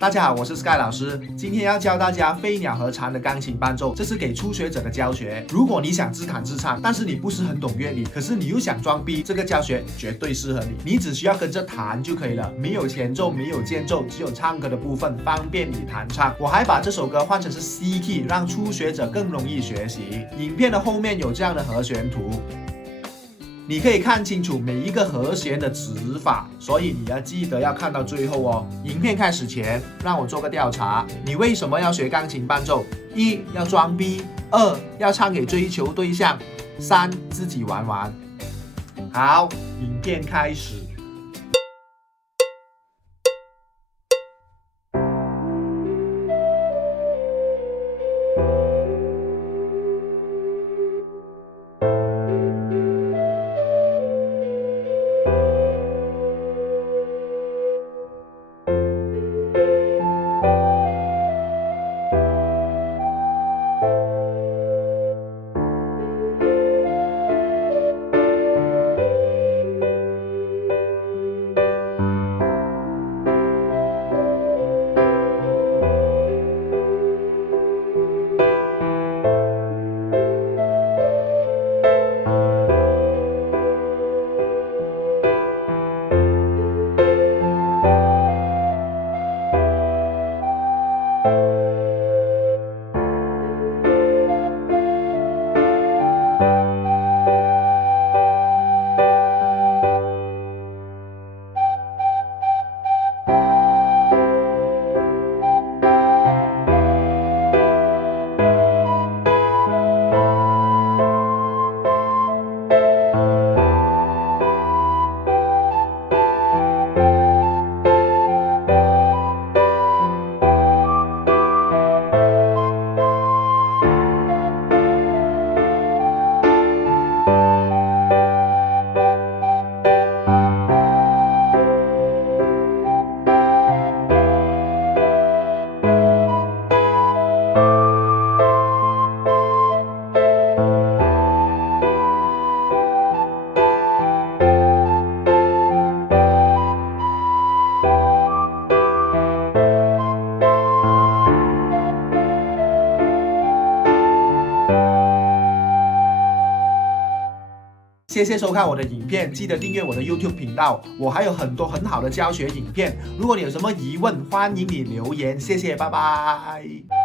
大家好，我是 Sky 老师，今天要教大家飞鸟和蝉的钢琴伴奏，这是给初学者的教学。如果你想自弹自唱，但是你不是很懂乐理，可是你又想装逼，这个教学绝对适合你。你只需要跟着弹就可以了，没有前奏，没有间奏，只有唱歌的部分，方便你弹唱。我还把这首歌换成是 C key， 让初学者更容易学习。影片的后面有这样的和弦图。你可以看清楚每一个和弦的指法，所以你要记得要看到最后哦。影片开始前，让我做个调查：你为什么要学钢琴伴奏？1. 要装逼，2. 要唱给追求对象，3. 自己玩玩。好，影片开始。谢谢收看我的影片，记得订阅我的 YouTube 频道，我还有很多很好的教学影片。如果你有什么疑问，欢迎你留言，谢谢，拜拜。